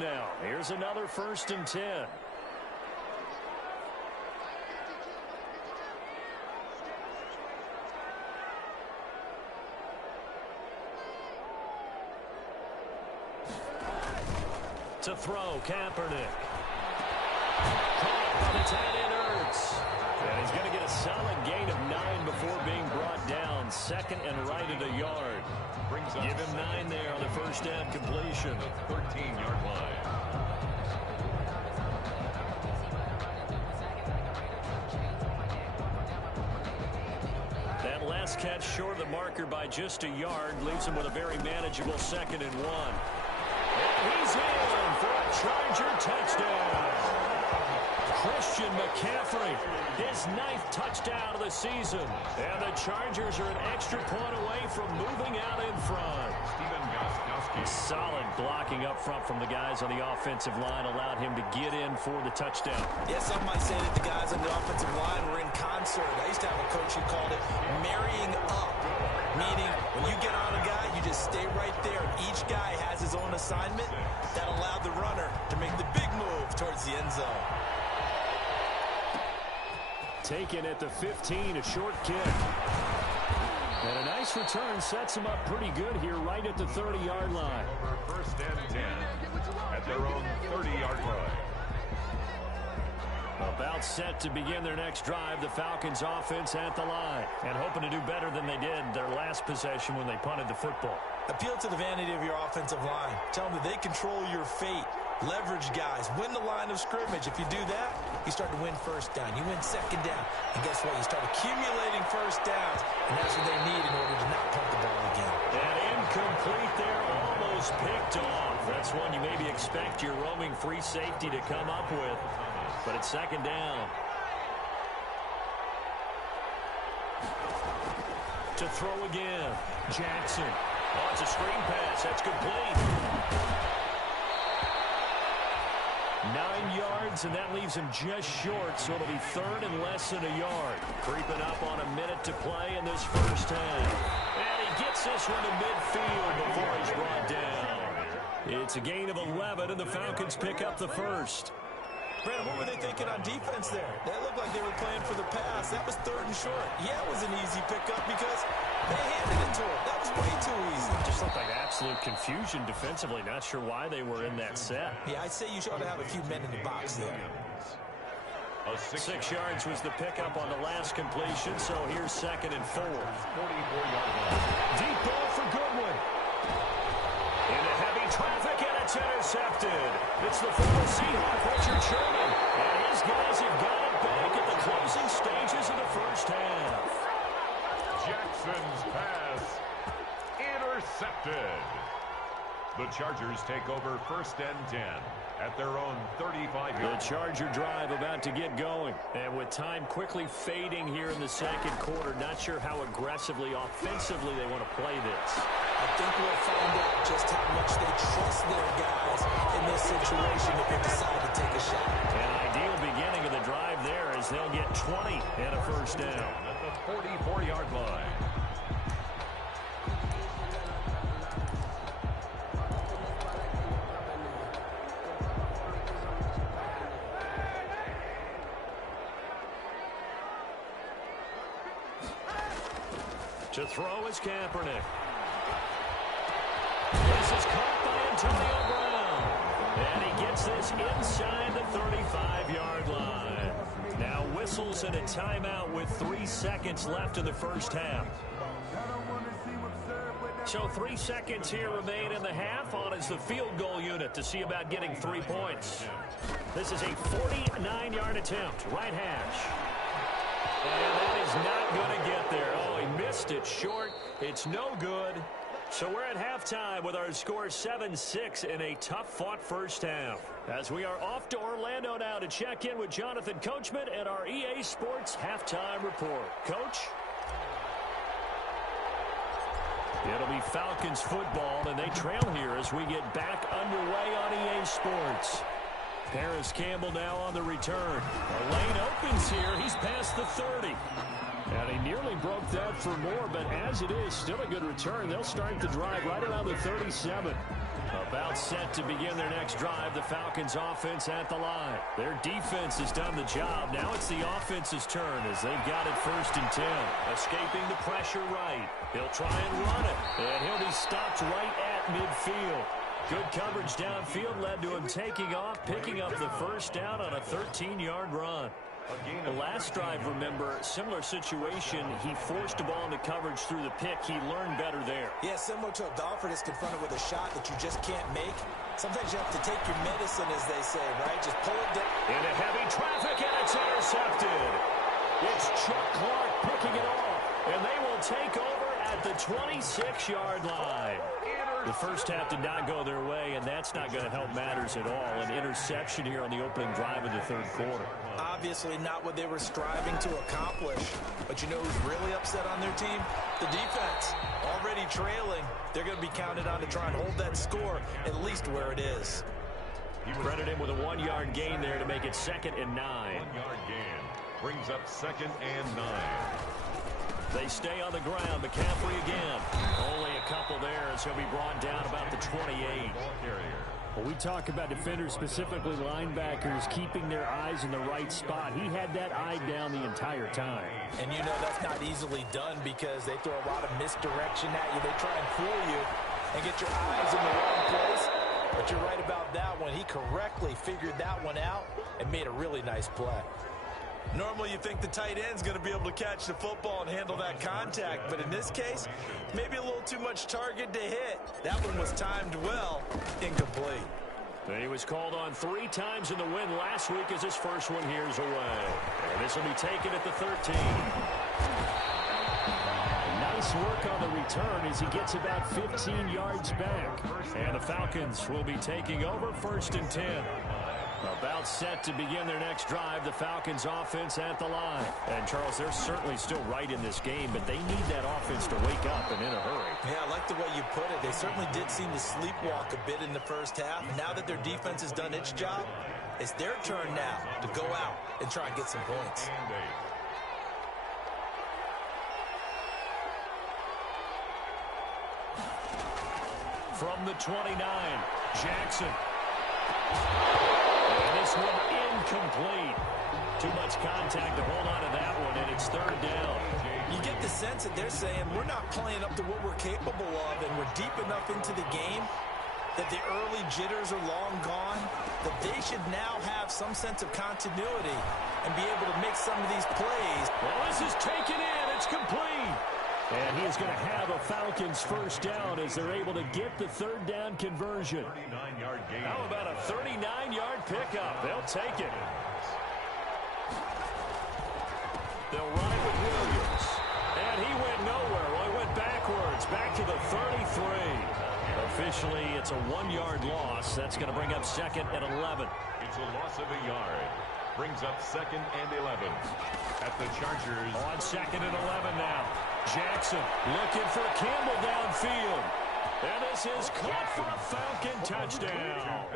Now, here's another 1st and 10. To throw, Kaepernick. Caught by the tight end, Ertz. And he's going to get a solid gain of 9 before being brought down. 2nd and right at a yard. Give him 9 there on the 1st down completion. 13-yard line. That last catch short of the marker by just a yard leaves him with a very manageable 2nd and 1. And he's in for a Charger touchdown. Christian McCaffrey, his 9th touchdown of the season. And the Chargers are an extra point away from moving out in front. Solid blocking up front from the guys on the offensive line allowed him to get in for the touchdown. Yeah, some might say that the guys on the offensive line were in concert. I used to have a coach who called it marrying up, meaning when you get on a guy, you just stay right there. Each guy has his own assignment that allowed the runner to make the big move towards the end zone. Taken at the 15, a short kick. And a nice return sets them up pretty good here right at the 30-yard line. Over 1st and 10 at their own 30-yard line. About set to begin their next drive, the Falcons offense at the line. And hoping to do better than they did their last possession when they punted the football. Appeal to the vanity of your offensive line. Tell them that they control your fate. Leverage guys. Win the line of scrimmage. If you do that, you start to win 1st down. You win 2nd down. And guess what? You start accumulating 1st downs. And that's what they need in order to not punt the ball again. And incomplete there, almost picked off. That's one you maybe expect your roaming free safety to come up with. But it's 2nd down. To throw again. Jackson. Oh, it's a screen pass. That's complete. 9 yards, and that leaves him just short, so it'll be 3rd and less than a yard. Creeping up on a minute to play in this 1st half. And he gets this one to midfield before he's brought down. It's a gain of 11, and the Falcons pick up the 1st. Brandon, what were they thinking on defense there? That looked like they were playing for the pass. That was 3rd and short. Yeah, it was an easy pickup because they handed it to him. That was way too easy. Just looked like absolute confusion defensively. Not sure why they were in that set. Yeah, I'd say you ought to have a few men in the box there. 6 yards was the pickup on the last completion, so here's 2nd and 4. 44-yard line. Deep ball for Goodwin. Into heavy traffic, and it's intercepted. It's the former Seahawk, Richard Sherman. And his guys have got it back at the closing stages of the 1st half. Jackson's pass intercepted. The Chargers take over 1st and 10 at their own 35-yard line. The Charger drive about to get going. And with time quickly fading here in the 2nd quarter, not sure how aggressively, offensively they want to play this. I think we'll find out just how much they trust their guys in this situation if they decide to take a shot. An ideal beginning of the drive there as they'll get 20 and a 1st down. At the 44-yard line. To throw is Kaepernick. This is caught by Antonio Brown. And he gets this inside the 35-yard line. Now whistles and a timeout with 3 seconds left in the 1st half. So 3 seconds here remain in the half. On is the field goal unit to see about getting 3 points. This is a 49-yard attempt. Right hash. And that is not going to get there. Oh, he missed it short. It's no good. So we're at halftime with our score 7-6 in a tough-fought 1st half. As we are off to Orlando now to check in with Jonathan Coachman and our EA Sports Halftime Report. Coach? It'll be Falcons football, and they trail here as we get back underway on EA Sports. Paris Campbell now on the return. The lane opens here. He's past the 30. And he nearly broke that for more, but as it is, still a good return. They'll start the drive right around the 37. About set to begin their next drive, the Falcons offense at the line. Their defense has done the job. Now it's the offense's turn as they've got it 1st and 10. Escaping the pressure right. He'll try and run it, and he'll be stopped right at midfield. Good coverage downfield led to him taking off, picking up the first down on a 13-yard run. The last drive, remember, similar situation. He forced the ball into coverage through the pick. He learned better there. Yeah, similar to a golfer that's confronted with a shot that you just can't make. Sometimes you have to take your medicine, as they say, right? Just pull it down. Into heavy traffic, and it's intercepted. It's Chuck Clark picking it off, and they will take over at the 26-yard line. The first half did not go their way, and that's not going to help matters at all. An interception here on the opening drive of the 3rd quarter. Obviously not what they were striving to accomplish. But you know who's really upset on their team? The defense. Already trailing. They're going to be counted on to try and hold that score at least where it is. He credited him with a 1-yard gain there to make it 2nd and 9. 1-yard gain brings up 2nd and 9. They stay on the ground. McCaffrey again. Only a couple there as he'll be brought down about the 28. Well, we talk about defenders, specifically linebackers, keeping their eyes in the right spot. He had that eye down the entire time. And you know that's not easily done because they throw a lot of misdirection at you. They try and fool you and get your eyes in the wrong place. But you're right about that one. He correctly figured that one out and made a really nice play. Normally you think the tight end's going to be able to catch the football and handle that contact, but in this case, maybe a little too much target to hit. That one was timed well, incomplete. He was called on 3 times in the win last week as his first one here's away. And this will be taken at the 13. Nice work on the return as he gets about 15 yards back. And the Falcons will be taking over 1st and 10. About set to begin their next drive, the Falcons offense at the line. And, Charles, they're certainly still right in this game, but they need that offense to wake up and in a hurry. Yeah, I like the way you put it. They certainly did seem to sleepwalk a bit in the first half. Now that their defense has done its job, it's their turn now to go out and try and get some points. From the 29, Jackson. And this one incomplete. Too much contact to hold on to that one, and it's 3rd down. You get the sense that they're saying we're not playing up to what we're capable of, and we're deep enough into the game that the early jitters are long gone, that they should now have some sense of continuity and be able to make some of these plays. Well, this is taken in. It's complete. And he's going to have a Falcons first down as they're able to get the 3rd down conversion. 39-yard gain. How about a 39-yard pickup? They'll take it. They'll run it with Williams. And he went nowhere. Well, he went backwards, back to the 33. Officially, it's a 1-yard loss. That's going to bring up 2nd and 11. It's a loss of a yard. Brings up 2nd and 11. At the Chargers. On 2nd and 11 now. Jackson looking for Campbell downfield. And this is caught for a Falcon touchdown.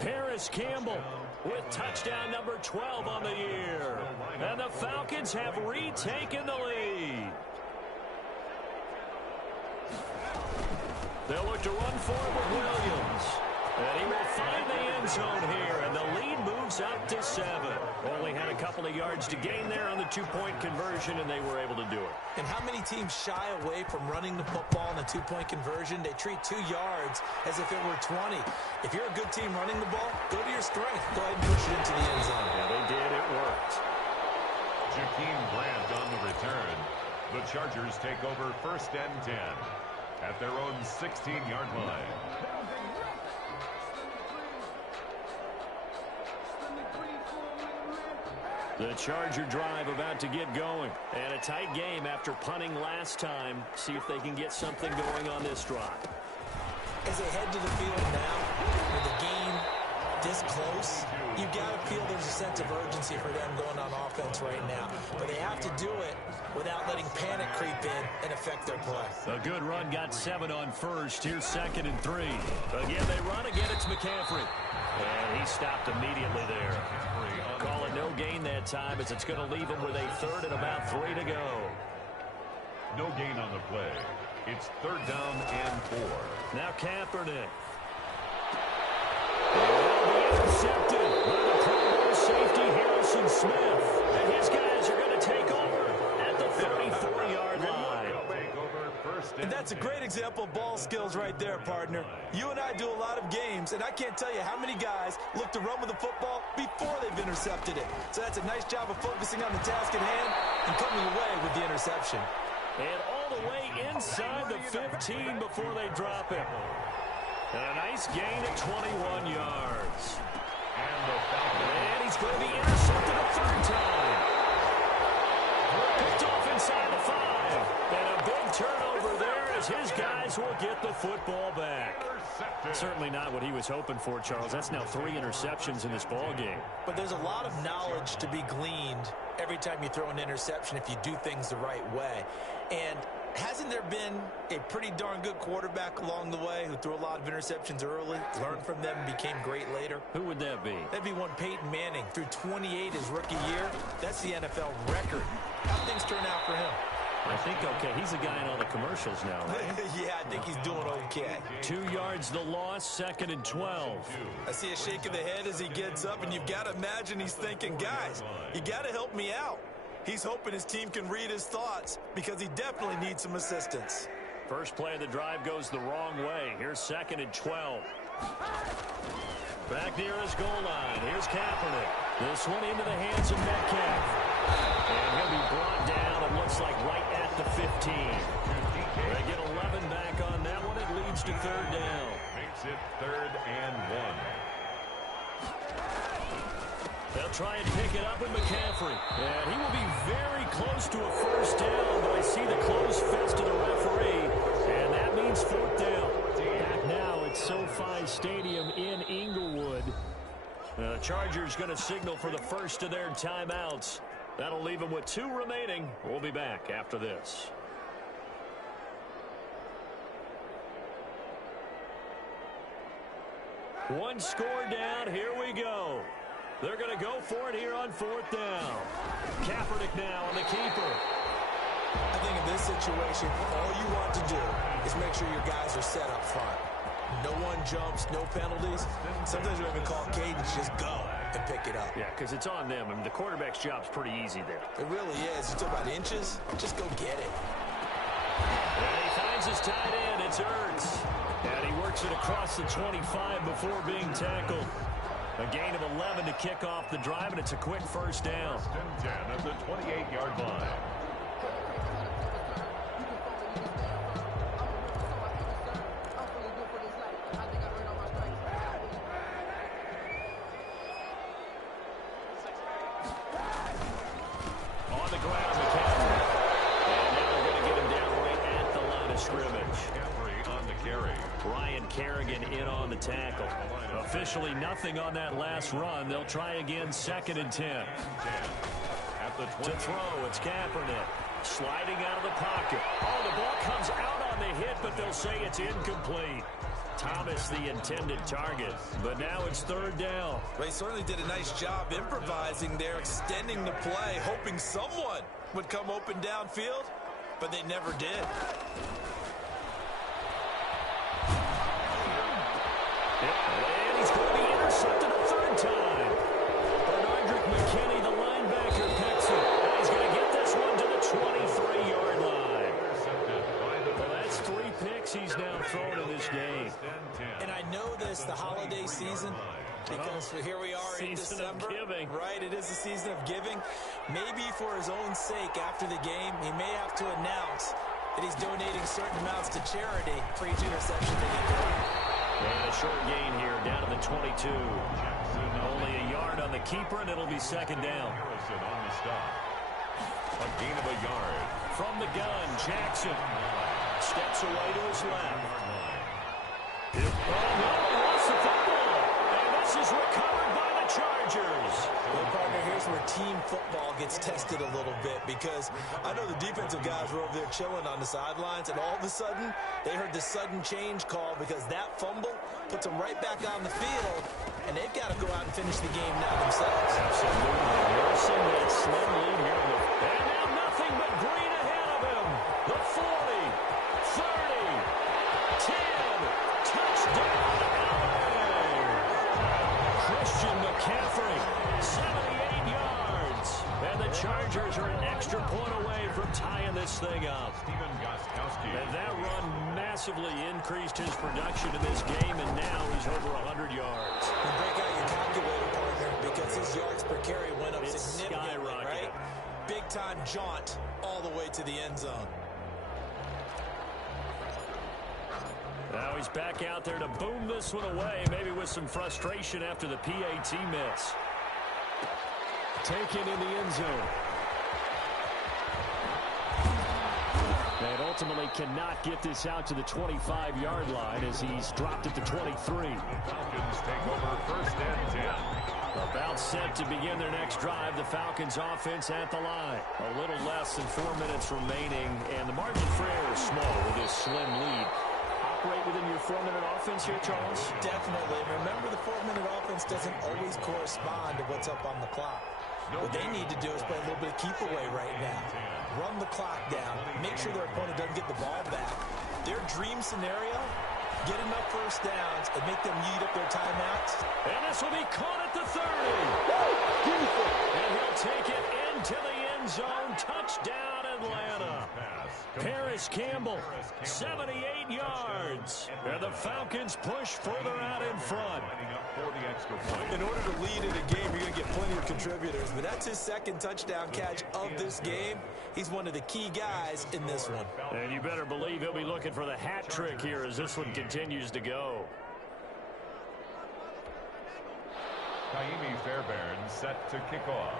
Paris Campbell with touchdown number 12 on the year. And the Falcons have retaken the lead. They'll look to run forward with Williams. And he will find the end zone here, and the lead moves up to 7. Only had a couple of yards to gain there on the 2-point conversion, and they were able to do it. And how many teams shy away from running the football in a 2-point conversion? They treat 2 yards as if it were 20. If you're a good team running the ball, go to your strength. Go ahead and push it into the end zone. Yeah, they did. It worked. Jakeem Grant on the return. The Chargers take over 1st and 10 at their own 16-yard line. The Charger drive about to get going. And a tight game after punting last time. See if they can get something going on this drive. As they head to the field now, with the game this close, you've got to feel there's a sense of urgency for them going on offense right now. But they have to do it without letting panic creep in and affect their play. A good run got 7 on first. Here's 2nd and 3. Again, they run again. It's McCaffrey. And he he stopped immediately there. Call it no gain that time as it's going to leave him with a third and about 3 to go. No gain on the play. It's third down and 4. Now Kaepernick. Will be intercepted by the Pro Bowl safety Harrison Smith. And his guys are going to take over at the 34-yard line. And that's a great example of ball skills right there, partner. You and I do a lot of games, and I can't tell you how many guys look to run with the football before they've intercepted it. So that's a nice job of focusing on the task at hand and coming away with the interception. And all the way inside the 15 before they drop him. And a nice gain at 21 yards. And he's going to be intercepted a third time. Picked off inside the 5. And a big turnover there as his guys will get the football back. Certainly not what he was hoping for, Charles. That's now 3 interceptions in this ball game. But there's a lot of knowledge to be gleaned every time you throw an interception if you do things the right way. And hasn't there been a pretty darn good quarterback along the way who threw a lot of interceptions early, learned from them, and became great later? Who would that be? That'd be one Peyton Manning. Threw 28 his rookie year. That's the NFL record. How'd things turn out for him? I think okay. He's a guy in all the commercials now, right? Yeah, I think he's doing okay. 2 yards the loss, 2nd and 12. I see a shake of the head as he gets up, and you've got to imagine he's thinking, guys, you got to help me out. He's hoping his team can read his thoughts because he definitely needs some assistance. First play of the drive goes the wrong way. Here's 2nd and 12. Back near his goal line. Here's Kaepernick. This one into the hands of Metcalf. And he'll be brought down, it looks like, right at the 15. They get 11 back on that one. It leads to third down. Makes it 3rd and 1. They'll try and pick it up with McCaffrey. And he will be very close to a first down, but I see the closed fist of the referee, and that means 4th down. Back now at SoFi Stadium in Inglewood. The Chargers going to signal for the first of their timeouts. That'll leave them with 2 remaining. We'll be back after this. One score down. Here we go. They're going to go for it here on 4th down. Kaepernick now on the keeper. I think in this situation, all you want to do is make sure your guys are set up front. No one jumps, no penalties. Sometimes we don't even call cadence, just go and pick it up. Yeah, because it's on them. I mean, the quarterback's job's pretty easy there. It really is. You talk about inches, just go get it. And he finds his tight end. It's Ertz. And he works it across the 25 before being tackled. A gain of 11 to kick off the drive, and it's a quick first down. 10 at the 28-yard line. On the ground, McCaffrey. And now they're going to get him down right at the line of scrimmage. McCaffrey on the carry. Ryan Kerrigan in on the tackle. Officially nothing on that last run. They'll try again, 2nd and 10. At the 20. To throw, it's Kaepernick. Sliding out of the pocket. Oh, the ball comes out on the hit, but they'll say it's incomplete. Thomas the intended target, but now it's 3rd down. They certainly did a nice job improvising there, extending the play, hoping someone would come open downfield, but they never did. And he's going to be intercepted a 3rd time. Bernardrick McKinney, the linebacker, picks it. And he's going to get this one to the 23-yard line. Well, that's 3 picks he's now thrown in this game. And I know this, the holiday season, because here we are in December. Season of giving. Right, it is the season of giving. Maybe for his own sake after the game, he may have to announce that he's donating certain amounts to charity for each interception that he threw. And a short gain here, down to the 22. Only a yard on the keeper, and it'll be 2nd down. Harrison on the stop. A gain of a yard. From the gun, Jackson steps away to his left. Oh, no, he lost the football. And this is recovered by the Chargers. Well, partner, here's where team football gets tested a little bit, because I know the defensive guys were over there chilling on the sidelines, and all of a sudden, they heard the sudden change call because that fumble puts them right back on the field, and they've got to go out finish the game now themselves. Absolutely. Nursing that slim lead here. And now nothing but green ahead of him. The 40, 30, 10, touchdown, LA. Christian McCaffrey, 78 yards. And the Chargers are an extra point away from tying this thing up. And that run massively increased his production in this game, and now he's over 100 yards. And break out your calculator, partner, because his yards per carry went up significantly, right? Big-time jaunt all the way to the end zone. Now he's back out there to boom this one away, maybe with some frustration after the PAT miss. Taken in the end zone. And ultimately cannot get this out to the 25-yard line as he's dropped it to 23. Falcons take over first and 10. About set to begin their next drive. The Falcons offense at the line. A little less than 4 minutes remaining, and the margin for error is small with this slim lead. Operate within your 4-minute offense here, Charles? Definitely. Remember, the 4-minute offense doesn't always correspond to what's up on the clock. What they need to do is play a little bit of keep away right now. Run the clock down. Make sure their opponent doesn't get the ball back. Their dream scenario, get enough first downs and make them eat up their timeouts. And this will be caught at the 30. And he'll take it into the end zone. Touchdown, Atlanta. Paris Campbell, 78 yards. And the Falcons push further out in front. In order to lead in a game, you're going to get plenty of contributors. But that's his second touchdown catch of this game. He's one of the key guys in this one. And you better believe he'll be looking for the hat trick here as this one continues to go. Kaimi Fairbairn set to kick off.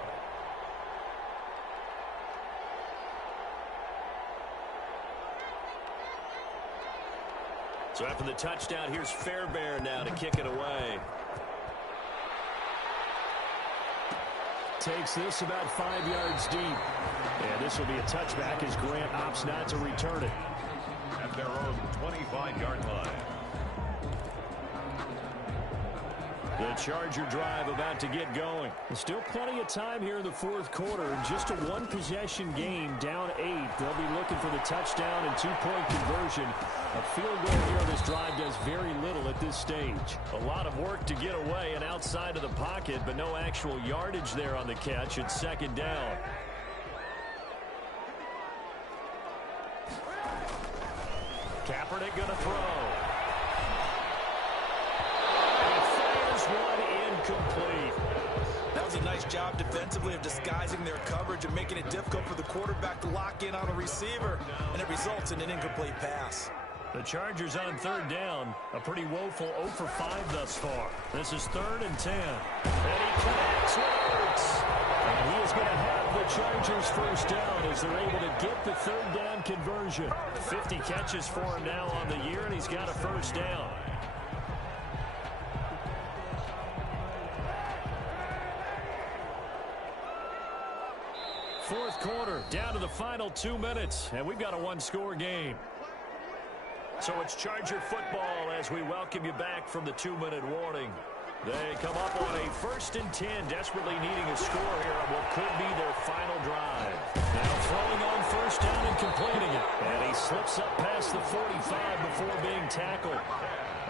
So after the touchdown, here's Fairbairn now to kick it away. Takes this about 5 yards deep. And this will be a touchback as Grant opts not to return it. At their own 25-yard line. The Charger drive about to get going. There's still plenty of time here in the fourth quarter. In just a one-possession game, down 8. They'll be looking for the touchdown and 2-point conversion. A field goal here on this drive does very little at this stage. A lot of work to get away and outside of the pocket, but no actual yardage there on the catch. It's second down. Kaepernick going to throw. One incomplete. That was a nice job defensively of disguising their coverage and making it difficult for the quarterback to lock in on a receiver, and it results in an incomplete pass. The Chargers on third down. A pretty woeful 0 for 5 thus far. This is 3rd and 10. And he connects with Ertz. And he is going to have the Chargers first down as they're able to get the third down conversion. 50 catches for him now on the year, and he's got a first down. Fourth quarter, down to the final 2 minutes, and we've got a one-score game. So it's Charger football as we welcome you back from the 2-minute warning. They come up on a 1st and 10, desperately needing a score here on what could be their final drive. Now throwing on first down and completing it. And he slips up past the 45 before being tackled.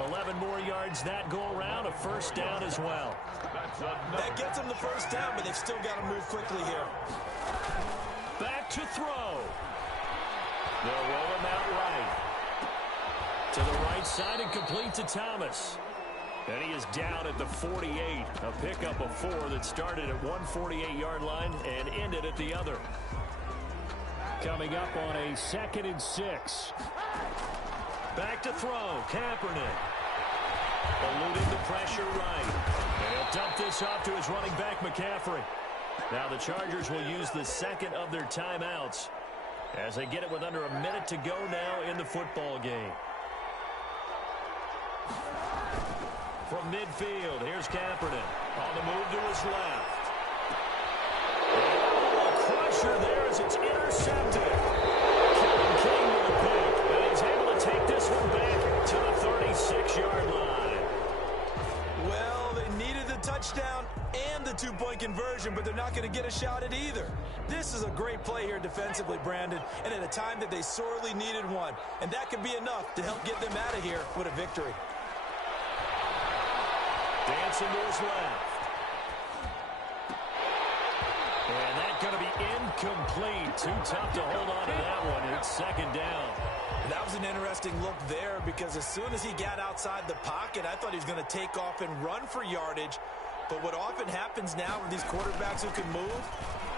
11 more yards that go around, a first down as well. That gets them the first down, but they've still got to move quickly here. Back to throw. They'll roll him out right. To the right side and complete to Thomas. And he is down at the 48. A pickup of 4 that started at 148-yard line and ended at the other. Coming up on a 2nd and 6. Back to throw. Kaepernick. Eluding the pressure right. And he'll dump this off to his running back, McCaffrey. Now the Chargers will use the second of their timeouts as they get it with under a minute to go now in the football game. From midfield, here's Kaepernick. On the move to his left. A crusher there as it's intercepted. Kevin King with a pick, and he's able to take this one back to the 36-yard line. Well, they needed the touchdown and the two-point conversion, but they're not going to get a shot at either. This is a great play here defensively, Brandon, and at a time that they sorely needed one. And that could be enough to help get them out of here with a victory. Dancing to his left. And that's going to be incomplete. Too tough to hold on to that one. It's second down. That was an interesting look there because as soon as he got outside the pocket, I thought he was going to take off and run for yardage. But what often happens now with these quarterbacks who can move,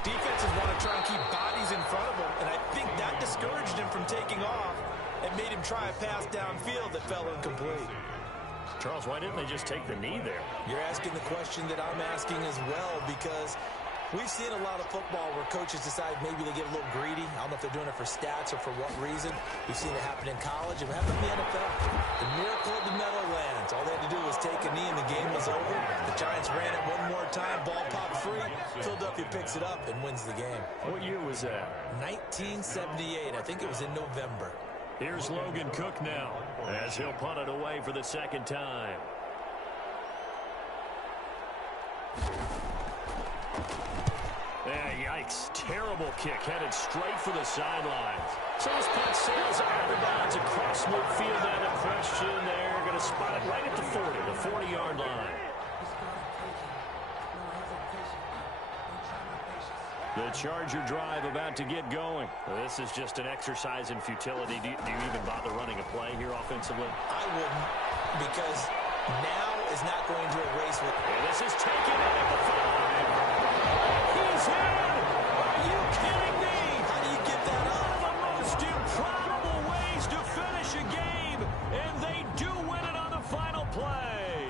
defenses want to try and keep bodies in front of them. And I think that discouraged him from taking off and made him try a pass downfield that fell incomplete. Charles, why didn't they just take the knee there? You're asking the question that I'm asking as well because we've seen a lot of football where coaches decide maybe they get a little greedy. I don't know if they're doing it for stats or for what reason. We've seen it happen in college and it happened in the NFL. The miracle of the Meadowlands. All they had to do was take a knee and the game was over. The Giants ran it one more time. Ball popped free. Philadelphia picks it up and wins the game. What year was that? 1978. I think it was in November. Here's Logan Cook now as he'll punt it away for the second time. Yikes. Terrible kick headed straight for the sidelines. So this punt sails out of bounds across midfield. Now the question, they're going to spot it right at the 40, the 40-yard line. The Charger drive about to get going. This is just an exercise in futility. Do you even bother running a play here offensively? I wouldn't, because now is not going to erase what. And this is taken in at the 5. He's in! Are you kidding me? How do you get that up? One of the most improbable ways to finish a game, and they do win it on the final play.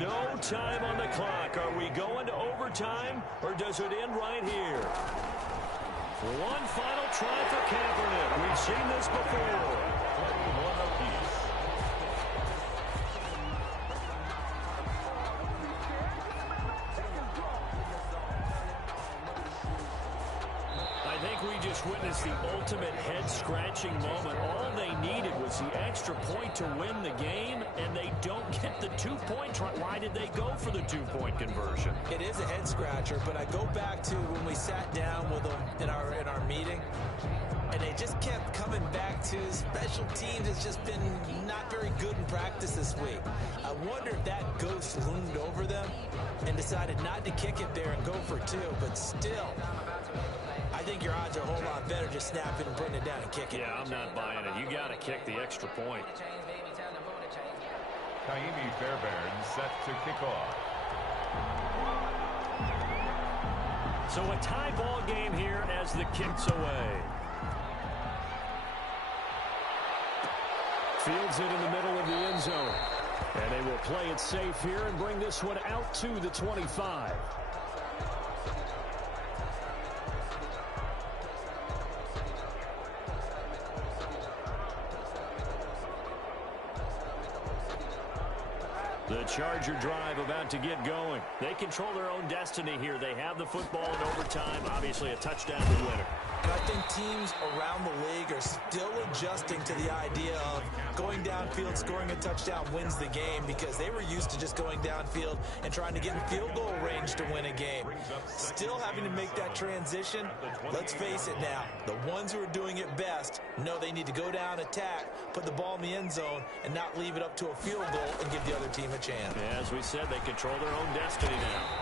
No time on the clock. Are we going to overtime, or does it end right here? One final try for Kaepernick. We've seen this before. One apiece. I think we just witnessed the ultimate head-scratching moment. All they needed was the extra point to win the game, and they don't get the two-point try. Why did they go for the two-point conversion? It is a head-scratcher, but I go back to when we sat down with them in our meeting, and they just kept coming back to special teams. It's just been not very good in practice this week. I wonder if that ghost loomed over them and decided not to kick it there and go for two, but still, I think your odds are a whole lot better just snapping and putting it down and kicking. Yeah, I'm not buying it. You got to kick the extra point. Kaimi Fairbairn set to kick off. So a tie ball game here as the kick's away. Fields it in the middle of the end zone. And they will play it safe here and bring this one out to the 25. The Charger drive about to get going. They control their own destiny here. They have the football in overtime. Obviously, a touchdown to win it. And I think teams around the league are still adjusting to the idea of going downfield, scoring a touchdown wins the game, because they were used to just going downfield and trying to get in field goal range to win a game. Still having to make that transition. Let's face it now, the ones who are doing it best know they need to go down, attack, put the ball in the end zone, and not leave it up to a field goal and give the other team a chance. Yeah, as we said, they control their own destiny now.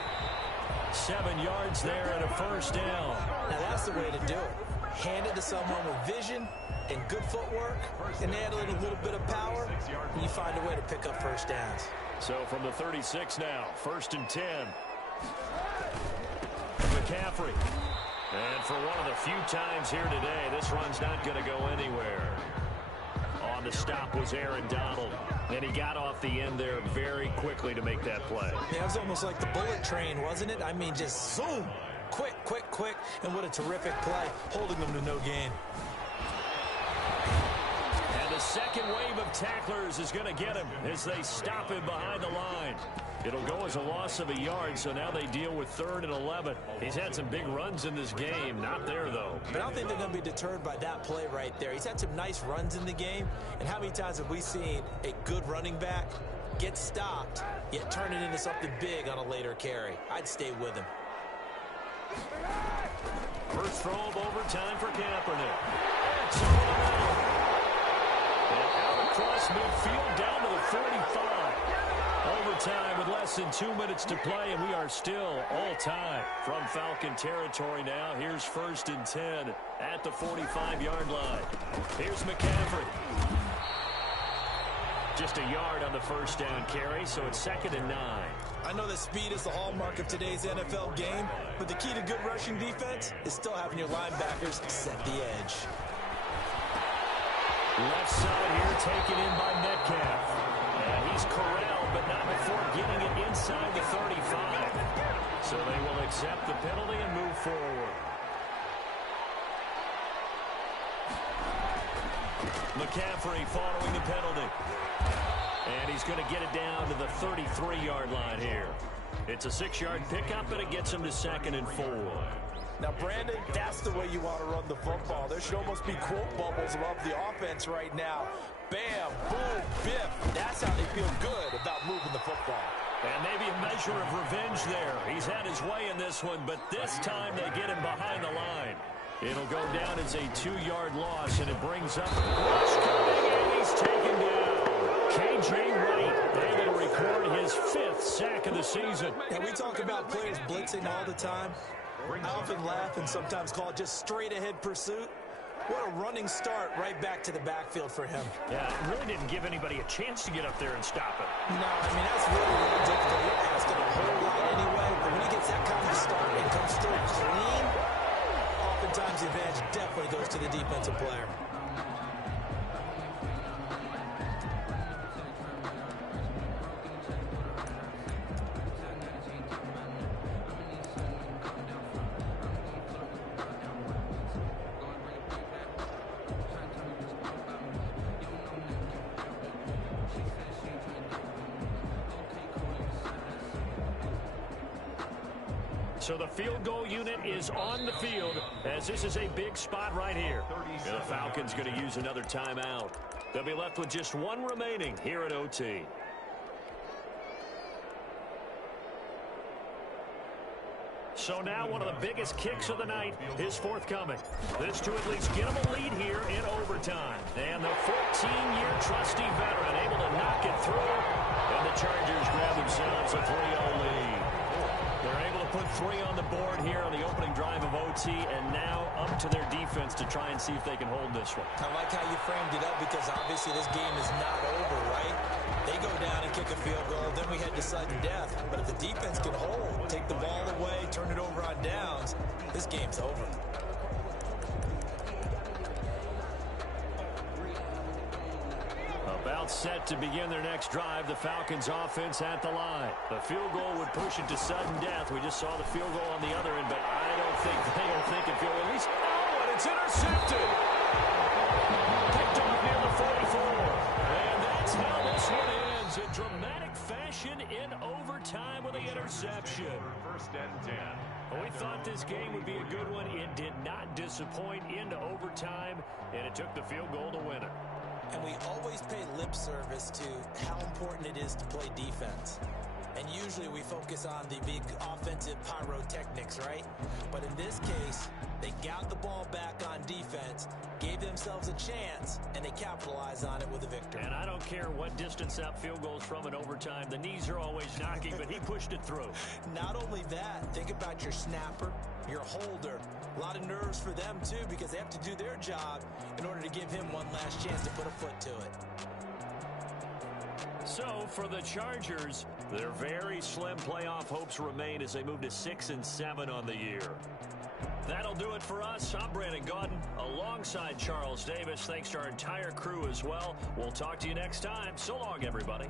7 yards there and a first down. Now that's the way to do it. Hand it to someone with vision and good footwork, and add a little bit of power, and you find a way to pick up first downs. So from the 36 now, 1st and 10. McCaffrey. And for one of the few times here today, this run's not going to go anywhere. On the stop was Aaron Donald. And he got off the end there very quickly to make that play. Yeah, it was almost like the bullet train, wasn't it? I mean, just zoom. Quick, quick, quick. And what a terrific play, holding them to no gain. And And the second wave of tacklers is going to get him as they stop him behind the line. It'll go as a loss of a yard, so now they deal with 3rd and 11. He's had some big runs in this game. Not there, though. But I don't think they're going to be deterred by that play right there. He's had some nice runs in the game. And how many times have we seen a good running back get stopped, yet turn it into something big on a later carry? I'd stay with him. First throw of overtime for Kaepernick. It's over the middle. And out across midfield down to the 45. Overtime with less than 2 minutes to play, and we are still all time from Falcon territory now. Here's 1st and 10 at the 45-yard line. Here's McCaffrey. Just a yard on the first down carry, so it's 2nd and 9. I know that speed is the hallmark of today's NFL game, but the key to good rushing defense is still having your linebackers set the edge. Left side here taken in by Metcalf. And he's corralled, but not before getting it inside the 35. So they will accept the penalty and move forward. McCaffrey following the penalty. And he's going to get it down to the 33-yard line here. It's a 6-yard pickup, and it gets him to 2nd and 4. Now, Brandon, that's the way you want to run the football. There should almost be quote bubbles above the offense right now. Bam, boom, biff. That's how they feel good about moving the football. And maybe a measure of revenge there. He's had his way in this one, but this time they get him behind the line. It'll go down as a 2-yard loss, and it brings up rush coming, and he's taken down. K.J. Wright able to record his 5th sack of the season. And we talk about players blitzing all the time. I often laugh and sometimes call it just straight-ahead pursuit. What a running start right back to the backfield for him. Yeah, it really didn't give anybody a chance to get up there and stop it. No, I mean, that's really difficult. You're asking a whole lot anyway, but when he gets that kind of start and comes through clean, oftentimes the advantage definitely goes to the defensive player. So the field goal unit is on the field as this is a big spot right here. And the Falcons going to use another timeout. They'll be left with just one remaining here at OT. So now one of the biggest kicks of the night is forthcoming. This to at least get them a lead here in overtime. And the 14-year trusty veteran able to knock it through. And the Chargers grab themselves a 3-0 lead. They're able to put 3 on the board here on the opening drive of OT, and now up to their defense to try and see if they can hold this one. I like how you framed it up because obviously this game is not over, right? They go down and kick a field goal, then we head to sudden death. But if the defense can hold, take the ball away, turn it over on downs, this game's over. About set to begin their next drive, the Falcons offense at the line. The field goal would push it to sudden death. We just saw the field goal on the other end, but I don't think they'll think it will release. Oh, and it's intercepted. Picked off near the 44. And that's how this one ends in dramatic fashion in overtime with the interception. 1st and 10. We thought this game would be a good one. It did not disappoint into overtime, and it took the field goal to win it. And we always pay lip service to how important it is to play defense. And usually we focus on the big offensive pyrotechnics, right? But in this case, they got the ball back on defense, gave themselves a chance, and they capitalized on it with a victory. And I don't care what distance that field goal's from in overtime. The knees are always knocking, but he pushed it through. Not only that, think about your snapper, your holder. A lot of nerves for them, too, because they have to do their job in order to give him one last chance to put a foot to it. So, for the Chargers, their very slim playoff hopes remain as they move to 6-7 on the year. That'll do it for us. I'm Brandon Gaudin alongside Charles Davis. Thanks to our entire crew as well. We'll talk to you next time. So long, everybody.